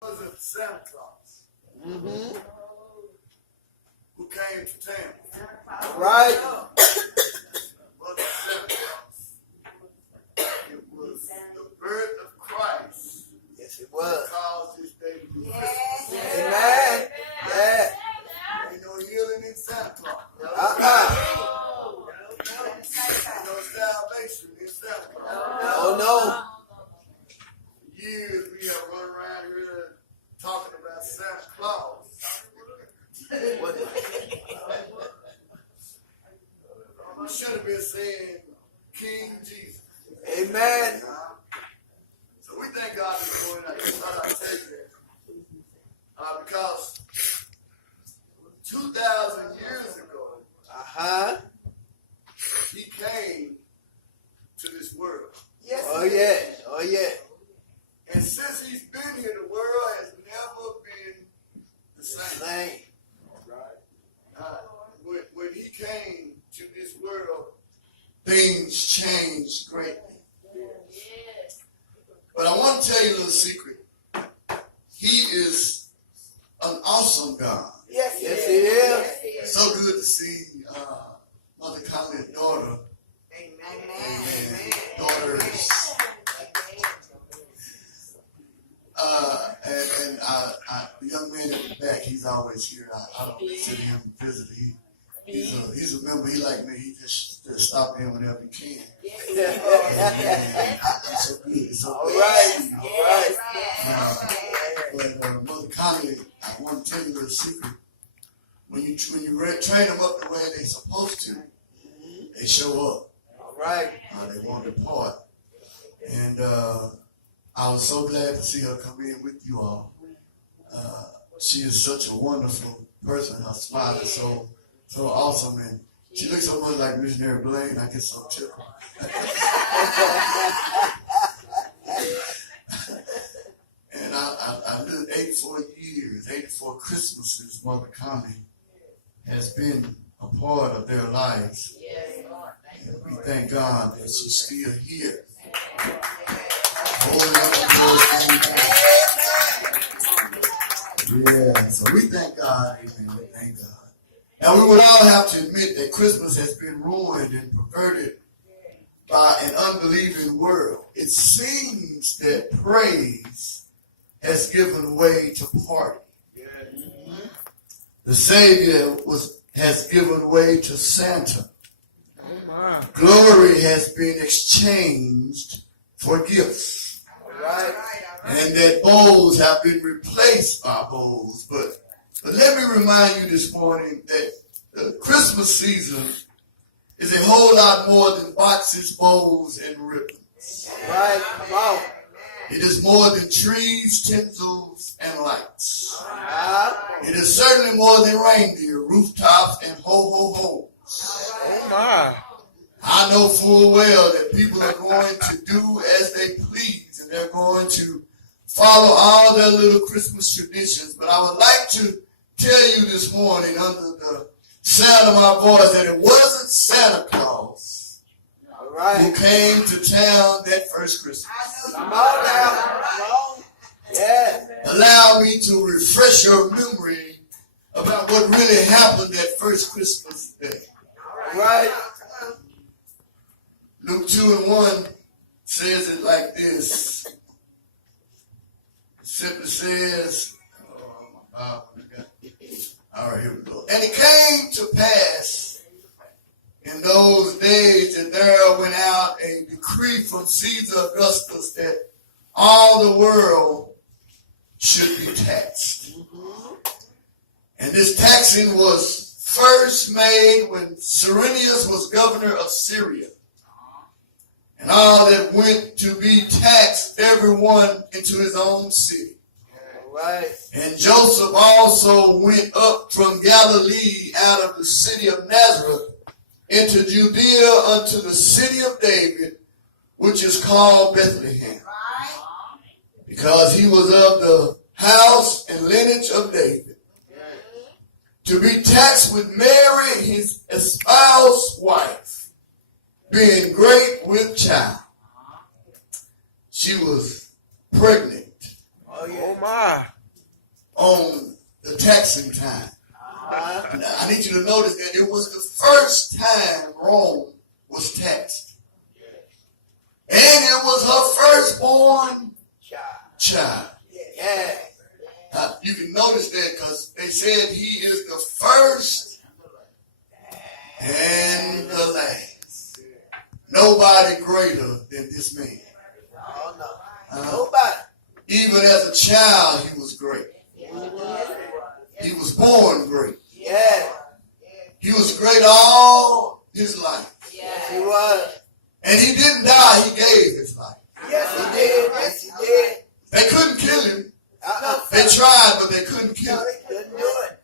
wasn't Santa Claus who came to town. Right. Wasn't Santa Claus. It was the birth of Christ. Yes, it was. Caused this day to be Christmas. Amen. Yeah. Ain't no healing in Santa Claus. Ain't no salvation in Santa Claus. No. For years we have run around here talking about Santa Claus. We should have been saying King Jesus. Amen. So we thank God this morning. I just thought I'd tell you that. Because 2,000 years ago, he came to this world. Yes. Oh yeah. And since he's been here, the world has never been the same. When he came to this world, things changed greatly. But I want to tell you a little secret. He is an awesome God. Yes, he is. It's so good to see Mother Colleen's daughter. Amen. Daughters. And the young man in the back, he's always here. I don't consider him a visitor. He's a member. He like me. He just stop in whenever he can. It's so good. It's so All good. right. But Mother Connie, I want to tell you a little secret. When you train them up the way they're supposed to, they show up. All right. They won't depart. And I was so glad to see her come in with you all. She is such a wonderful person. Her smile is so awesome, and she looks so much like Missionary Blaine. I get so tickled. And I lived 84 years, 84 Christmases. Mother Connie has been a part of their lives. And we thank God that she's still here. Yeah, so we thank God. Amen. We thank God. And we would all have to admit that Christmas has been ruined and perverted by an unbelieving world. It seems that praise has given way to party. The Savior has given way to Santa. Glory has been exchanged for gifts. Right. And that bowls have been replaced by bowls. But let me remind you this morning that the Christmas season is a whole lot more than boxes, bowls, and ribbons. Right. Come on. It is more than trees, tinsels, and lights. Uh-huh. It is certainly more than reindeer, rooftops, and ho-ho-hos. Oh my. I know full well that people are going to do as they please, and they're going to follow all their little Christmas traditions. But I would like to tell you this morning under the sound of my voice that it wasn't Santa Claus who came to town that first Christmas. Come on now. Come on. Yeah. Allow me to refresh your memory about what really happened that first Christmas day. Right. Luke 2:1 says it like this. It simply says, all right, here we go. And it came to pass in those days that there went out a decree from Caesar Augustus that all the world should be taxed. And this taxing was first made when Cyrenius was governor of Syria. And all that went to be taxed, everyone into his own city. Right. And Joseph also went up from Galilee out of the city of Nazareth into Judea unto the city of David, which is called Bethlehem, because he was of the house and lineage of David, to be taxed with Mary, his espoused wife, being great with child. She was pregnant Oh, yeah. Oh my. on the taxing time. Now, I need you to notice that it was the first time Rome was taxed. And it was her firstborn child. Yeah. You can notice that because they said he is the first and the last. Nobody greater than this man. Oh, no. Nobody. Even as a child, he was great. He was born great. Yeah. He was great all his life. Yes, he was. And he didn't die, he gave his life. Yes, he did. Yes, he did. They couldn't kill him. Uh-uh. They tried, but they couldn't kill No, him. they couldn't do it.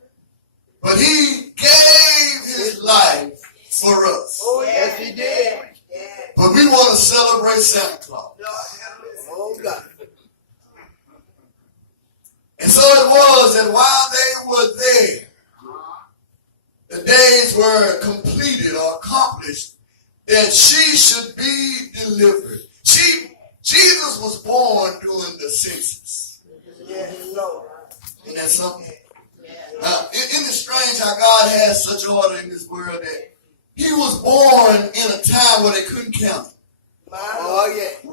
But he gave his life for us. Oh, yes, he did. But we want to celebrate Santa Claus. Oh, God. And so it was that while they were there, the days were completed or accomplished that she should be delivered. Jesus was born during the census. Yes, Lord. Isn't that something? Isn't it strange how God has such order in this world that he was born in a time where they couldn't count him. Oh, yeah.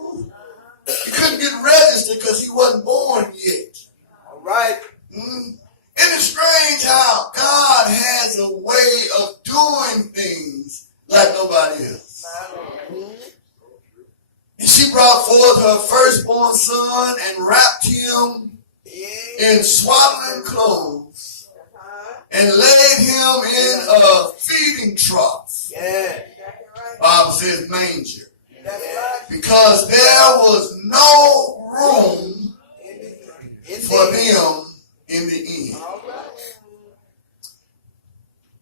He couldn't get registered because he wasn't born yet. All right. Isn't it strange how God has a way of doing things like nobody else? And she brought forth her firstborn son and wrapped him in swaddling clothes and laid him in a feeding trough. Yeah. Bible says manger. That's right. Because there was no room for them in the inn. All right.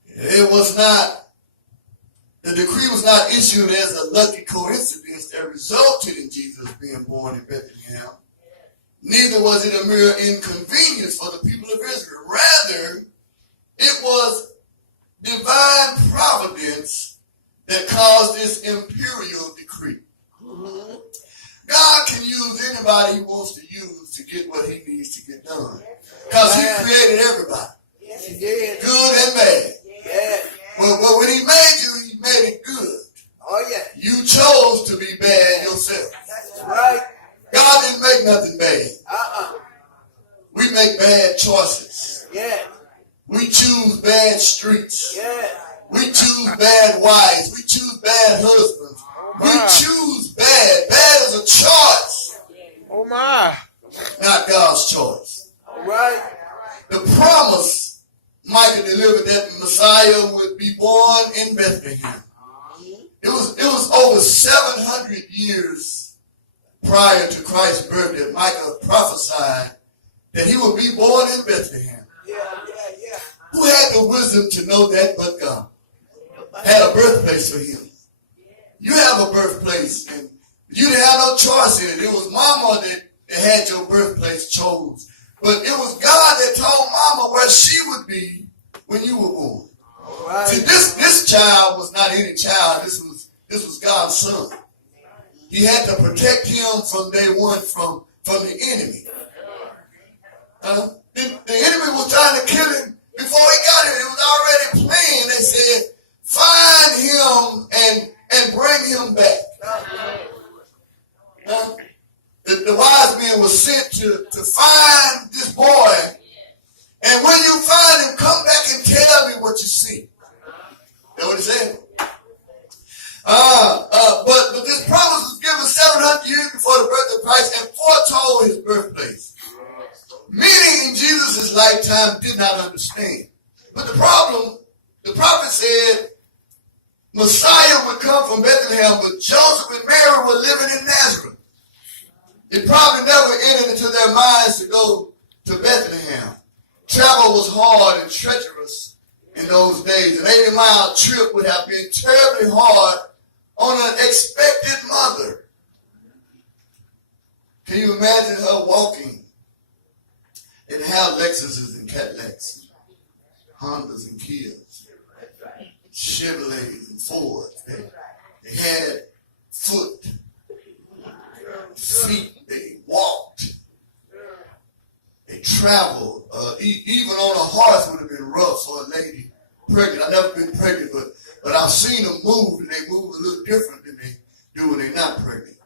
It was not, the decree was not issued as a lucky coincidence that resulted in Jesus being born in Bethlehem. Neither was it a mere inconvenience for the people of Israel. Rather, it was divine providence that caused this imperial decree. God can use anybody he wants to use to get what he needs to get done. Because he created everybody. Yes, he did. Good and bad. Yeah. Well, when he made you, he made it good. Oh, yeah. You chose to be bad yourself. That's right. God didn't make nothing bad. We make bad choices. Yeah. We choose bad streets. Yeah. We choose bad wives. We choose bad husbands. We choose bad. Bad is a choice, Oh my. not God's choice. All right. The promise Micah delivered that the Messiah would be born in Bethlehem. It was over 700 years prior to Christ's birth that Micah prophesied that he would be born in Bethlehem. Yeah. Who had the wisdom to know that but God? Had a birthplace for him. You have a birthplace, and you didn't have no choice in it. It was Mama that had your birthplace chose. But it was God that told Mama where she would be when you were born. All right. See, this child was not any child. This was God's son. He had to protect him from day one from the enemy. The enemy was trying to kill him before he got here. It was already planned. They said, find him and bring him back. The wise men were sent to find this boy. And when you find him, come back and tell me what you see. That's what he said. But this promise was given 700 years before the birth of Christ and foretold his birthplace. Many in Jesus' lifetime did not understand. But the prophet said Messiah would come from Bethlehem, but Joseph and Mary were living in Nazareth. It probably never entered into their minds to go to Bethlehem. Travel was hard and treacherous in those days. An 80-mile trip would have been terribly hard on an expected mother. Can you imagine her walking? They didn't have Lexuses and Cadillacs, Hondas and Kias, Chevrolets and Fords. They had feet. They walked. They traveled. Even on a horse would have been rough for a lady pregnant. I've never been pregnant, but I've seen them move, and they move a little different than they do when they're not pregnant.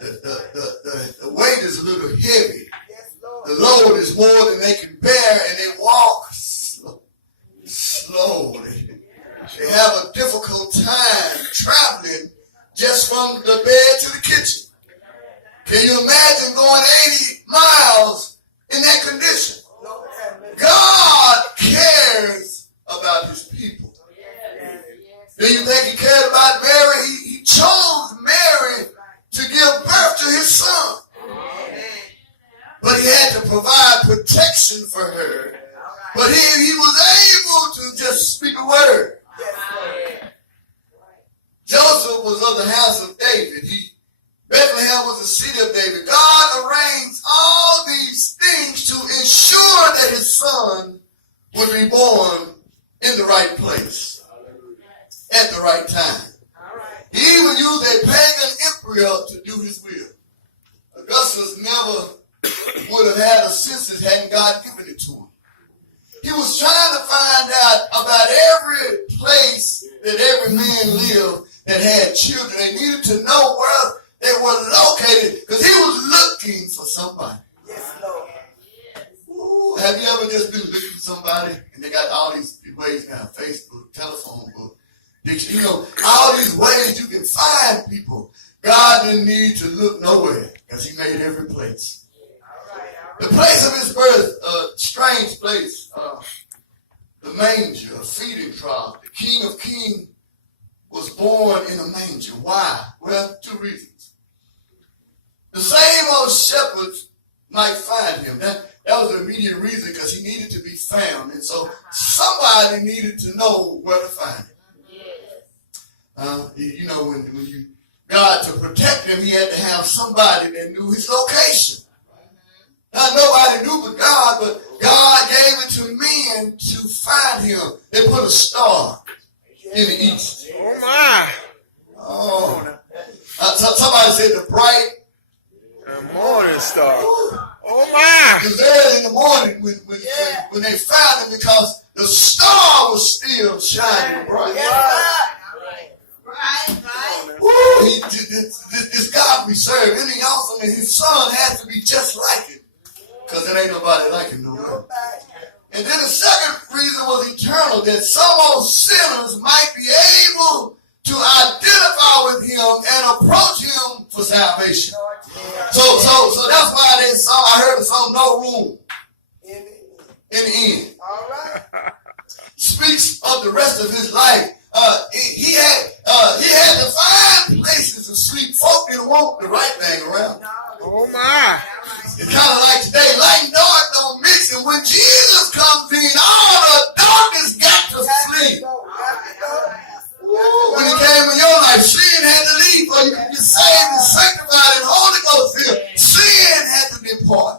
The weight is a little heavy. The load is more than they can bear, and they walk slowly. They have a difficult time traveling just from the bed to the kitchen. Can you imagine going 80 miles in that condition? God cares about his people. Do you think he cared about Mary? He chose Mary to give birth to his son. But he had to provide protection for her. But he was able to just speak a word. Joseph was of the house of David. Bethlehem was the city of David. God arranged all these things to ensure that his son would be born in the right place at the right time. He even used a pagan emperor to do his will. Augustus never would have had a census hadn't God given it to him. He was trying to find out about every place that every man lived that had children. They needed to know where they were located because he was looking for somebody. Yes, Lord. Ooh, have you ever just been looking for somebody and they got all these ways now, Facebook, telephone book, dictionary, all these ways you can find people. God didn't need to look nowhere because he made every place. The place of his birth, a strange place, the manger, a feeding trough. The King of Kings was born in a manger. Why? Well, two reasons. The same old shepherds might find him. That was the immediate reason because he needed to be found. And so somebody needed to know where to find him. When you God to protect him, he had to have somebody that knew his location. Not nobody knew but God, but God gave it to men to find him. They put a star in the east. Oh, my. Oh. Somebody said the bright morning star. Oh, my. It was early in the morning when they found him because the star was still shining bright. Woo, this God we serve, isn't he awesome? And his son has to be just like him. Because there ain't nobody like him no more. And then the second reason was eternal, that some old sinners might be able to identify with him and approach him for salvation. So that's why I heard the song No Room in the End. All right. Speaks of the rest of his life. He had to find places to sleep. Folk didn't want the right thing around. Oh, my. It's kind of like today, light and dark don't mix, and when Jesus comes in, all the darkness got to flee. When he came in your life, sin had to leave, or you could get saved and sanctified and Holy Ghost filled. Sin had to depart.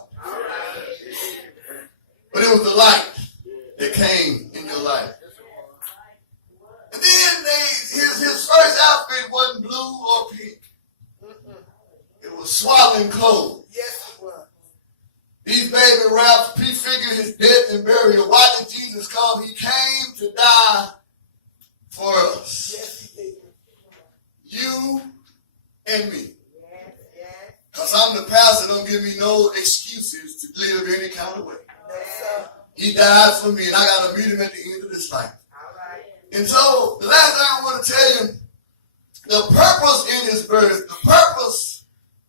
But it was the light that came in your life. And then his first outfit wasn't blue or pink. It was swaddling clothes. Yes, it was. These baby wraps prefigure his death and burial. Why did Jesus come? He came to die for us. Yes, he did. You and me. Because I'm the pastor, don't give me no excuses to live any kind of way. Yes, He died for me, and I got to meet him at the end of this life. And so, the last thing I want to tell you, the purpose in his birth, the purpose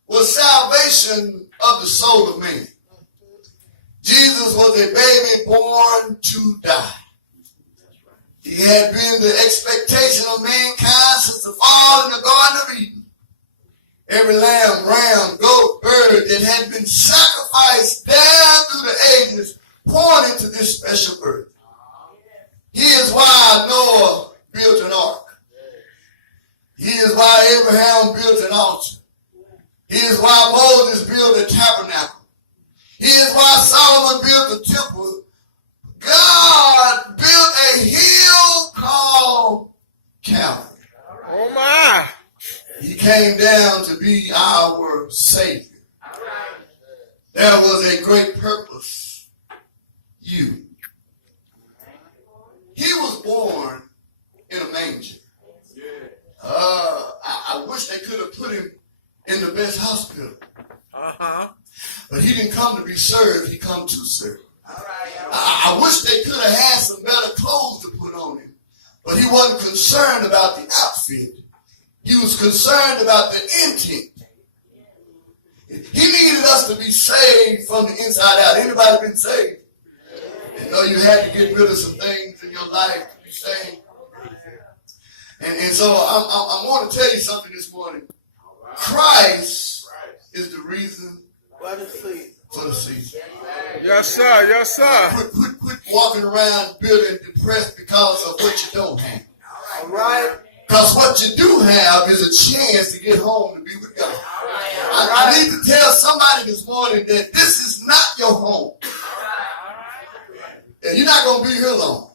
was salvation of the soul of man. Jesus was a baby born to die. He had been the expectation of mankind since the fall in the Garden of Eden. Every lamb, ram, goat, bird that had been sacrificed down through the ages pointed to this special birth. He is why Noah built an ark. He is why Abraham built an altar. He is why Moses built a tabernacle. He is why Solomon built a temple. God built a hill called Calvary. Oh, my. He came down to be our Savior. there was a great purpose. You. He was born in a manger. I wish they could have put him in the best hospital. But he didn't come to be served. He come to serve. I wish they could have had some better clothes to put on him. But he wasn't concerned about the outfit. He was concerned about the intent. He needed us to be saved from the inside out. Anybody been saved? You know you had to get rid of some things in your life to be saved. And so I want to tell you something this morning. Christ is the reason for the season. Yes, sir. Yes, sir. Quit walking around bitter and depressed because of what you don't have. All right. Because what you do have is a chance to get home to be with God. I need to tell somebody this morning that this is not your home. And you're not going to be here long.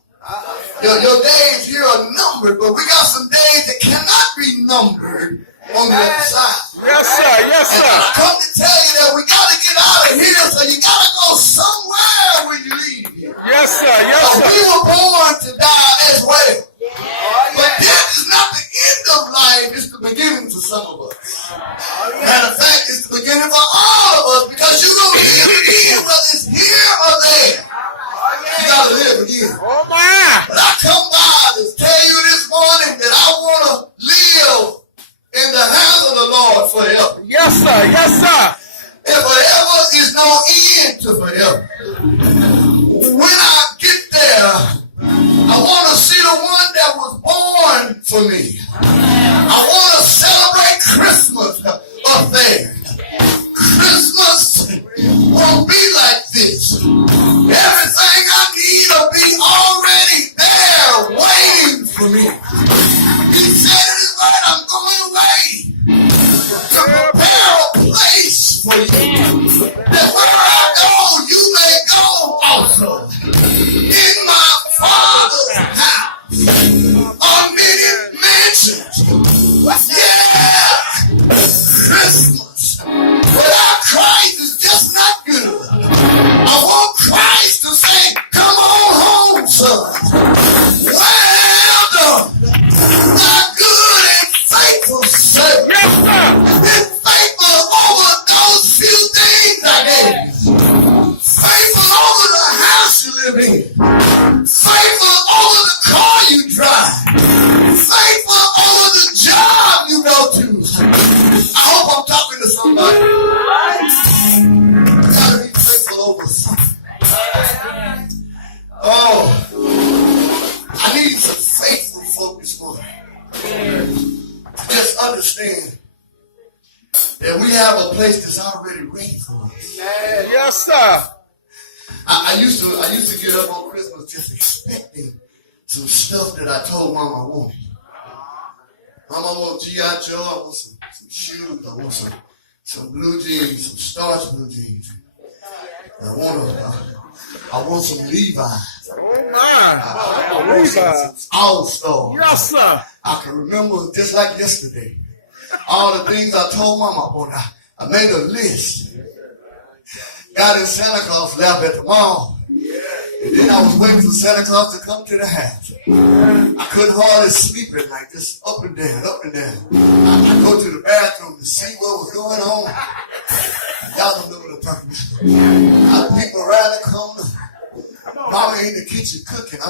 Your days here are numbered, but we got some days that cannot be numbered on the other side. Yes, sir. Yes, And sir. I come to tell you that we got to get out of here, so you got to go somewhere when you leave here. Yes, sir. Yes, We sir. were born to die as well. But death is not the end of life, it's the beginning for some of us. Matter of fact, it's the beginning for all of us, because you're going to live again, whether it's here or there. You got to live again. Oh, my. But I come by to tell you this morning that I want to live in the house of the Lord forever. Yes, sir. Yes, sir. And forever is no end to forever. When I get there, I want to see the one that was born for me. I want to celebrate Christmas up there. Christmas won't be like this. Everything I need will be already there waiting for me. He said in his word, I'm going away to prepare a place for you. That where I go, you may go also. In my Father's house are many mansions. Yeah, Christmas without Christ is just not good. I want Christ to say, come on home, son. Well done, thy good and faithful servant. Yes, sir. Been faithful over those few things I gave you. Faithful over the house you live in. Faithful over the car you drive. Faithful over the job you go to. I hope I'm talking to somebody. You gotta be faithful over something. Oh, I need some faithful folk this morning. Just understand that we have a place that's already ready for us. Yes, sir. I used to get up on Christmas just expecting some stuff that I told Mama I wanted. Mama, I want G.I. Joe, I want some shoes, I want some blue jeans, some starch blue jeans. I want some Levi's. Oh, my. I want some All-Stars. Yes, sir. I can remember just like yesterday. All the things I told Mama I wanted. I made a list. Got in Santa Claus left at the mall. And then I was waiting for Santa Claus to come to the house. I couldn't hardly sleep at night, just up and down, up and down. I go to the bathroom to see what was going on. Y'all don't know what I'm talking about. People around the corner. Mama in the kitchen cooking. I'm